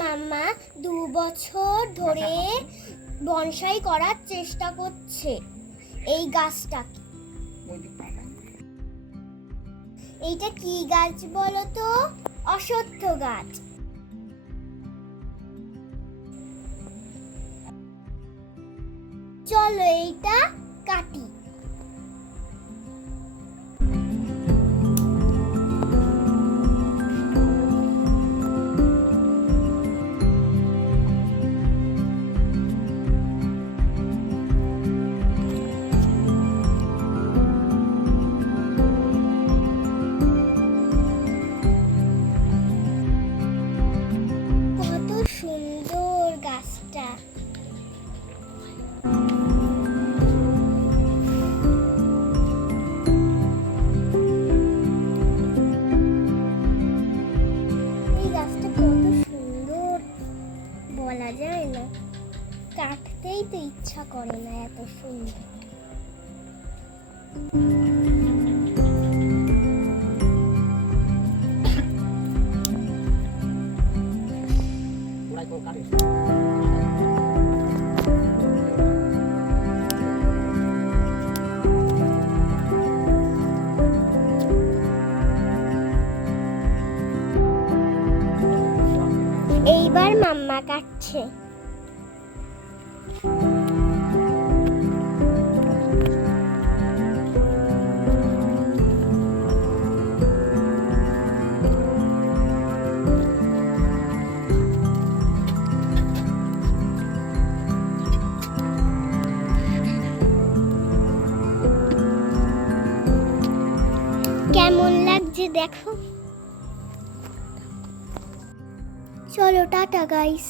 মাম্মা 2 বছর ধরে বনসাই করার চেষ্টা করছে এই গাছটাকে। এইটা কি গাছ বলো তো? অশ্বত্থ গাছ। চলো এইটা কাটি। কত সুন্দর গাছটা। এই গাছটা কত সুন্দর বলা যায় না, কাটতেই তো ইচ্ছা করে না, এত সুন্দর। এইবার মাম্মা কাটছে। কেমন লাগছে দেখো। চলো টাটা গাইস।